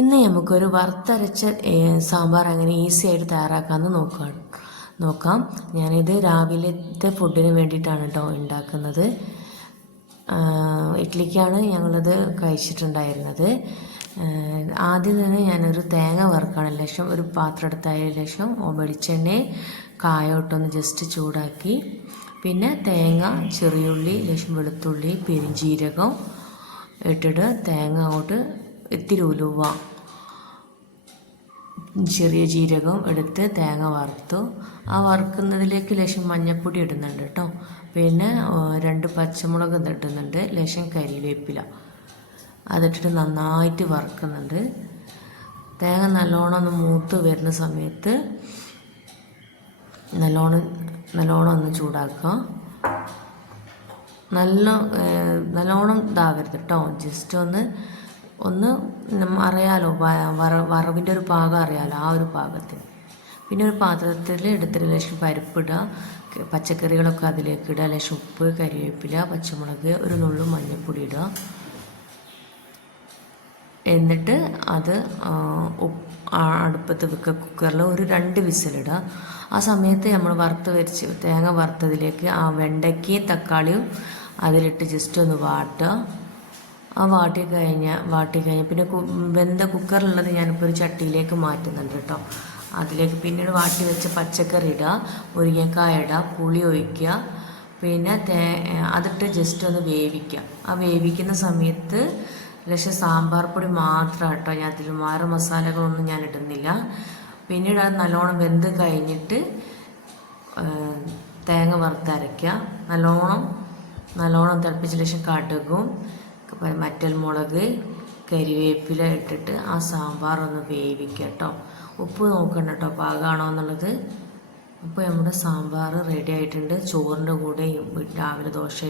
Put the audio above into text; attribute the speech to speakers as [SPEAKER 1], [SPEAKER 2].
[SPEAKER 1] ഇന്ന് നമുക്കൊരു വറുത്തരച്ച സാമ്പാർ അങ്ങനെ ഈസി ആയിട്ട് തയ്യാറാക്കാമെന്ന് നോക്കാം നോക്കാം. ഞാനിത് രാവിലത്തെ ഫുഡിന് വേണ്ടിയിട്ടാണ് കേട്ടോ ഉണ്ടാക്കുന്നത്. ഇഡ്ലിക്കാണ് ഞങ്ങളത് കഴിച്ചിട്ടുണ്ടായിരുന്നത്. ആദ്യം തന്നെ ഞാനൊരു തേങ്ങ വറുക്കാണ്. ലക്ഷം ഒരു പാത്രം എടുത്തായ ലക്ഷം വെളിച്ചെണ്ണ കായോട്ടൊന്ന് ജസ്റ്റ് ചൂടാക്കി. പിന്നെ തേങ്ങ ചെറിയുള്ളി ലക്ഷം വെളുത്തുള്ളി പെരിഞ്ജീരകം ഇട്ടിട്ട് തേങ്ങ അങ്ങോട്ട് ഇത്തിരി ഉലുവ ചെറിയ ജീരകം എടുത്ത് തേങ്ങ വറുത്തു. ആ വറുക്കുന്നതിലേക്ക് ലേശം മഞ്ഞപ്പൊടി ഇടുന്നുണ്ട് കേട്ടോ. പിന്നെ രണ്ട് പച്ചമുളക് ഇടുന്നുണ്ട്? ലേശം കരിവേപ്പില. അതിട്ടിട്ട് നന്നായിട്ട് വറുക്കുന്നുണ്ട്. തേങ്ങ നല്ലോണം ഒന്ന് മൂത്ത് വരുന്ന സമയത്ത് നല്ലോണം നല്ലോണം ഒന്ന് ചൂടാക്കുക. നല്ല നല്ലോണം ഇതാകരുത് കേട്ടോ. ജസ്റ്റ് ഒന്ന് ഒന്ന് വ- വറവിന്റെ ഒരു പാകം അറിയാലോ ആ ഒരു പാകത്തിന് പിന്നെ ഒരു പാത്രത്തിൽ എടുത്തിട്ട് ലേശം പരിപ്പിടുക പച്ചക്കറികളൊക്കെ അതിലേക്ക് ഇടുക ലേശം ഉപ്പ് കരിവേപ്പില പച്ചമുളക് ഒരു നുള്ളു മഞ്ഞൾപ്പൊടി ഇടുക. എന്നിട്ട് അത് അടുപ്പത്ത് വെക്കുക കുക്കറിൽ ഒരു രണ്ട് വിസിലിടുക ആ സമയത്ത് നമ്മൾ വറുത്ത് വരച്ച് തേങ്ങ വറുത്തതിലേക്ക് ആ വെണ്ടയ്ക്കയും തക്കാളിയും അതിലിട്ട് ജസ്റ്റ് ഒന്ന് വാട്ടുക. ആ വാട്ടി കഴിഞ്ഞ വാട്ടി കഴിഞ്ഞ. പിന്നെ വെന്ത കുക്കറിലുള്ളത് ഞാനിപ്പോൾ ഒരു ചട്ടിയിലേക്ക് മാറ്റുന്നുണ്ട് കേട്ടോ. അതിലേക്ക് പിന്നീട് വാട്ടി വെച്ച പച്ചക്കറി ഇടുക മുരിങ്ങക്കായ ഇടുക പുളി ഒഴിക്കുക. പിന്നെ തേ അതിട്ട് ജസ്റ്റ് ഒന്ന് വേവിക്കുക. ആ വേവിക്കുന്ന സമയത്ത് ലക്ഷ സാമ്പാർ പൊടി മാത്രം കേട്ടോ ഞാൻ അതിൽ മാറ മസാലകളൊന്നും ഞാൻ ഇടുന്നില്ല. പിന്നീട് അത് നല്ലോണം വെന്ത് കഴിഞ്ഞിട്ട് തേങ്ങ വറുത്തരയ്ക്കുക. നല്ലോണം നല്ലോണം തിളപ്പിച്ച ശേഷം കടുകും. ക- മറ്റൽമുളക് കരിവേപ്പില ഇട്ടിട്ട് ആ സാമ്പാർ ഒന്ന് വേവിക്കുക കേട്ടോ ഉപ്പ് നോക്കണ്ട കേട്ടോ പാകമാണോ എന്നുള്ളത്. അപ്പോൾ നമ്മുടെ സാമ്പാർ റെഡി ആയിട്ടുണ്ട്. ചോറിന്റെ കൂടെയും രാവിലെ ദോശ